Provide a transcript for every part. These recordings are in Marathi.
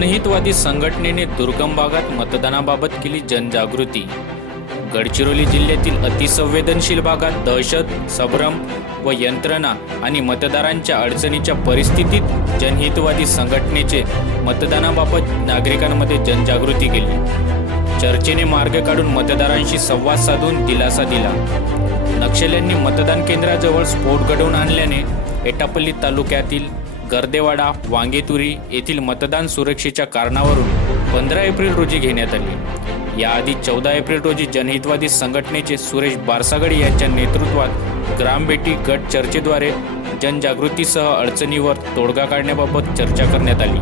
जनहितवादी संघटनेने दुर्गम भागात मतदानाबाबत केली जनजागृती। गडचिरोली जिल्ह्यातील अतिसंवेदनशील भागात दहशत, संभ्रम व यंत्रणा आणि मतदारांच्या अडचणीच्या परिस्थितीत जनहितवादी संघटनेचे मतदानाबाबत नागरिकांमध्ये जनजागृती केली। चर्चेने मार्ग काढून मतदारांशी संवाद साधून दिलासा दिला। नक्षल्यांनी मतदान केंद्राजवळ स्फोट घडवून आणल्याने एटापल्ली तालुक्यातील गर्देवाडा, वांगेतुरी येथील मतदान सुरक्षेच्या कारणावरून 15 एप्रिल रोजी घेण्यात आली। याआधी 14 एप्रिल रोजी जनहितवादी संघटनेचे सुरेश बारसागडे यांच्या नेतृत्वात ग्रामभेटी गट चर्चेद्वारे जनजागृतीसह अडचणीवर तोडगा काढण्याबाबत चर्चा करण्यात आली।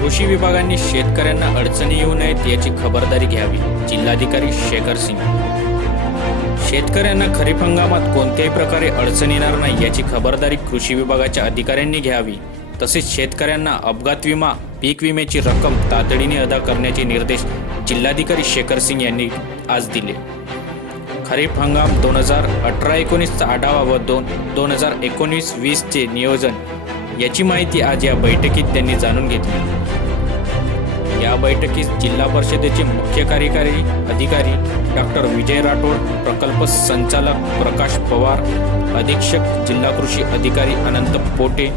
कृषी विभागाने शेतकऱ्यांना अडचणी येऊ नयेत याची खबरदारी घ्यावी। जिल्हाधिकारी शेखर सिंग। शेतकऱ्यांना खरीप हंगामात कोणत्याही प्रकारे अडचण येणार नाही याची खबरदारी कृषी विभागाच्या अधिकाऱ्यांनी घ्यावी। तसेच शेतकऱ्यांना अपघात विमा, पीक विम्याची रक्कम तातडीने अदा करण्याचे निर्देश जिल्हाधिकारी शेखर सिंग यांनी आज दिले। खरीप हंगाम 2018-19चा आढावा व 2019-20 चे नियोजन याची माहिती आज या बैठकीत त्यांनी जाणून घेतली। या बैठकीत जिल्हा परिषदेचे मुख्य कार्यकारी अधिकारी डॉक्टर विजय राठोड, प्रकल्प संचालक प्रकाश पवार, अधीक्षक जिल्हा कृषी अधिकारी अनंत पोटे,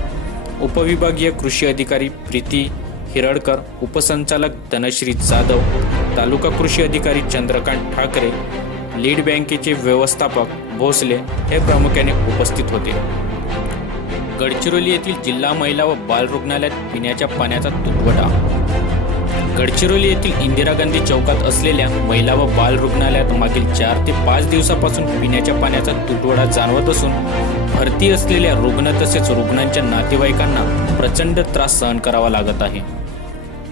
उपविभागीय कृषी अधिकारी प्रीती हिरडकर, उपसंचालक धनश्री जाधव, तालुका कृषी अधिकारी चंद्रकांत ठाकरे, लीड बँकेचे व्यवस्थापक भोसले हे प्रामुख्याने उपस्थित होते। गडचिरोली येथील जिल्हा महिला व बाल रुग्णालयात पिण्याच्या पाण्याचा तुटवडा। गडचिरोली येथील इंदिरा गांधी चौकात असलेल्या महिला व बाल रुग्णालयात मागील 4 ते 5 दिवसापासून पिण्याच्या पाण्याचा तुटवडा जाणवत असून भरती असलेल्या रुग्ण तसेच रुग्णांच्या नातेवाईकांना प्रचंड त्रास सहन करावा लागत आहे।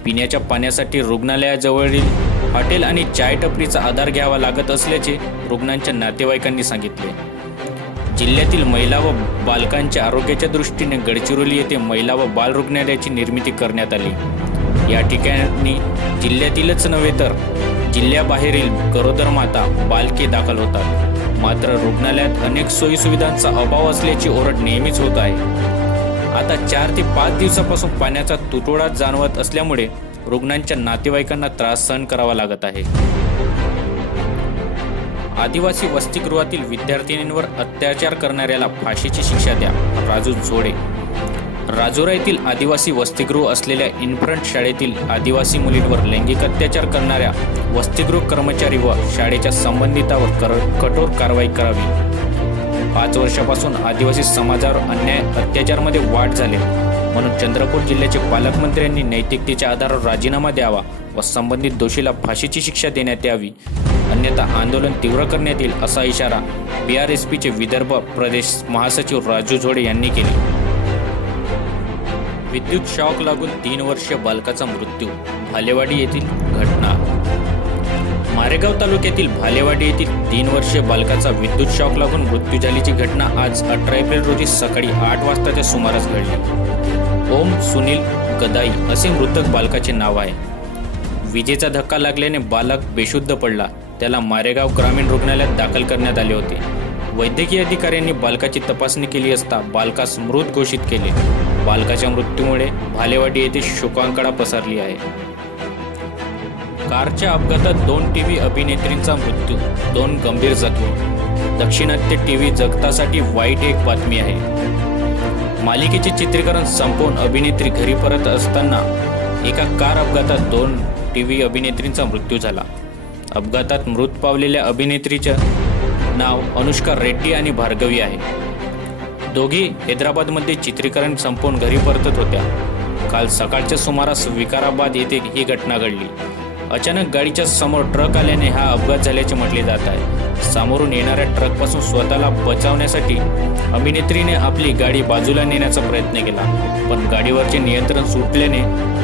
पिण्याच्या पाण्यासाठी रुग्णालयाजवळील हॉटेल आणि चाय टपरीचा आधार घ्यावा लागत असल्याचे रुग्णांच्या नातेवाईकांनी सांगितले। जिल्ह्यातील महिला व बालकांच्या आरोग्याच्या दृष्टीने गडचिरोली येथे महिला व बाल रुग्णालयाची निर्मिती करण्यात आली। या ठिकाणी जिल्ह्यातीलच नव्हे तर जिल्ह्याबाहेरील गरोदर माता, बालके दाखल होतात। मात्र रुग्णालयात अनेक सोयी सुविधांचा अभाव असल्याची ओरड नेहमीच होत आहे। आता 4 ते 5 दिवसापासून पाण्याचा तुटवडा जाणवत असल्यामुळे रुग्णांच्या नातेवाईकांना त्रास सहन करावा लागत आहे। आदिवासी वसतिगृहातील विद्यार्थिनींवर अत्याचार करणाऱ्याला फाशीची शिक्षा द्या, राजू झोडे। राजुरा येथील आदिवासी वसतिगृह असलेल्या इनफ्रंट शाळेतील आदिवासी मुलींवर लैंगिक अत्याचार करणाऱ्या वसतिगृह कर्मचारी व शाळेच्या संबंधितावर कठोर कारवाई करावी। 5 वर्षापासून आदिवासी समाजावर अन्याय अत्याचारामध्ये वाढ झाले म्हणून चंद्रपूर जिल्ह्याचे पालकमंत्र्यांनी नैतिकतेच्या आधारावर राजीनामा द्यावा व संबंधित दोषीला फाशीची शिक्षा देण्यात यावी, अन्यथा आंदोलन तीव्र करण्यात येईल असा इशारा BRSPचे विदर्भ प्रदेश महासचिव राजू झोडे यांनी केले। विद्युत शॉक लागून 3 वर्षीय बालकाचा मृत्यू। भालेवाडी येथील घटना। मारेगाव तालुक्यातील भालेवाडी येथील 3 वर्षीय बालकाचा विद्युत शॉक लागून मृत्यू झाल्याची घटना आज 18 एप्रिल रोजी सकाळी 8 वाजताच्या सुमारास घडली। ओम सुनील गदाई असे मृतक बालकाचे नाव आहे। विजेचा धक्का लागल्याने बालक बेशुद्ध पडला। त्याला मारेगाव ग्रामीण रुग्णालयात दाखल करण्यात आले होते। वैद्यकीय अधिकाऱ्यांनी बालकाची तपासणी केली असता बालकास मृत घोषित केले। बालकाच्या मृत्यूमुळे भालेवाडी येथे शोकांकडा पसरली आहे। कारच्या अपघातात 2 टीव्ही अभिनेत्रींचा मृत्यू, 2 गंभीर जखमी। दाक्षिणात्य टीव्ही जगतासाठी वाईट एक बातमी आहे। मालिकेचे चित्रीकरण संपवून अभिनेत्री घरी परत असताना एका कार अपघातात 2 टीव्ही अभिनेत्रींचा मृत्यू झाला। अपघातात मृत पावलेल्या अभिनेत्रीचे नाव अनुष्का रेड्डी आणि भार्गवी आहे। दोघी हैदराबादमध्ये चित्रीकरण संपवून घरी परतत होत्या। काल सकाळच्या सुमारास विकाराबाद येथे ही घटना घडली। अचानक गाडीच्या समोर ट्रक आल्याने हा अपघात झाल्याचे म्हटले जात आहे। समोरून येणाऱ्या ट्रकपासून स्वतःला बचावण्यासाठी अभिनेत्रीने आपली गाडी बाजूला नेण्याचा प्रयत्न केला, पण गाडीवरचे नियंत्रण सुटल्याने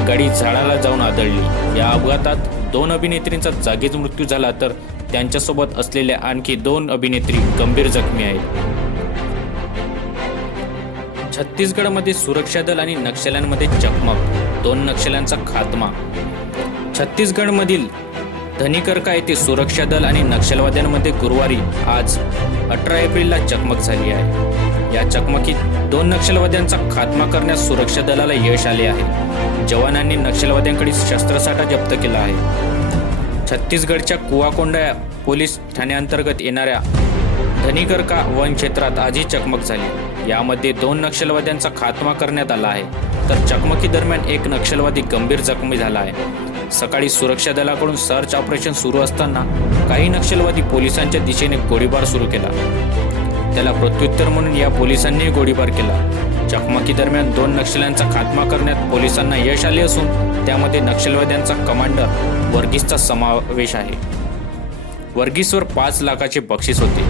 गाडी झाडाला जाऊन आदळली। या अपघातात 2 अभिनेत्रींचा जागीच मृत्यू झाला तर त्यांच्यासोबत असलेल्या आणखी 2 अभिनेत्री गंभीर जखमी आहेत। छत्तीसगडमध्ये सुरक्षा दल आणि नक्षल्यांमध्ये चकमक, 2 नक्षल्यांचा खात्मा। छत्तीसगडमधील धनिकरका येथे सुरक्षा दल आणि नक्षलवाद्यांमध्ये गुरुवारी आज 18 एप्रिलला चकमक झाली आहे। या चकमकीत 2 नक्षलवाद्यांचा खात्मा करण्यास सुरक्षा दलाला यश आले आहे. जवानांनी नक्षलवाद्यांकडील शस्त्रसाठा जप्त केला आहे. छत्तीसगडच्या कुआकोंडा पोलीस ठाण्याअंतर्गत येणाऱ्या धनिकरका वन क्षेत्रात आज ही चकमक झाली. यामध्ये 2 नक्षलवाद्यांचा खात्मा करण्यात आला आहे, तर चकमकीदरम्यान एक नक्षलवादी गंभीर जखमी झाला आहे. सकाळी सुरक्षा दलाकडून सर्च ऑपरेशन सुरू असताना काही नक्षलवादी पोलिसांच्या दिशेने गोळीबार सुरू केला. त्याला प्रत्युत्तर म्हणून या पोलिसांनी गोळीबार केला. चकमकीदरम्यान 2 नक्षल्यांचा खात्मा करण्यात पोलिसांना यश आले असून त्यामध्ये नक्षलवाद्यांचा कमांडर वर्गीसचा समावेश आहे. वर्गीसवर 5 लाखाचे बक्षीस होते.